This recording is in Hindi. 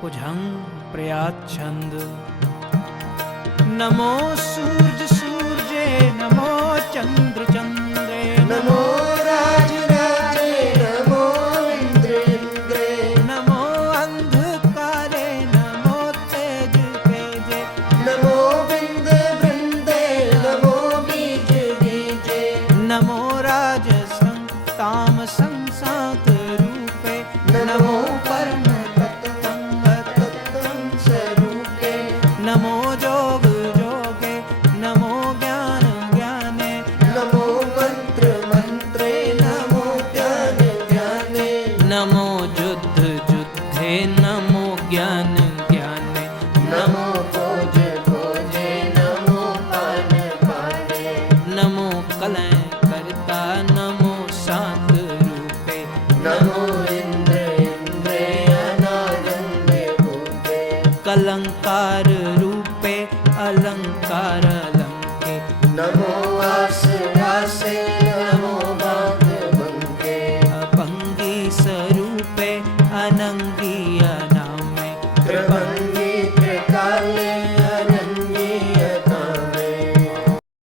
कुजंग प्रयाच्छंद। नमो सूर्य सूर्ये नमो चंद्र चंद्रे नमो राज राजे नमो इंद्र इंद्रे नमो अंधकारे नमो तेज तेजे नमो वृंद वृंदे नमो बीज बीजे नमो राजसं तामसं सात रूपे नमो परम तत्त्वं स्वरूपे नमो जोग जोगे नमो ज्ञान ज्ञाने नमो मंत्र मंत्रे नमो ज्ञान ज्ञाने नमो युद्ध युद्धे नमो ज्ञान ज्ञाने नमो भोज भोजे नमो पान पाने नमो कलय करता नमो शांत रूपे नमो इंद्र इंद्रे अनागम्य भूते कलंकार रूपे अलंकार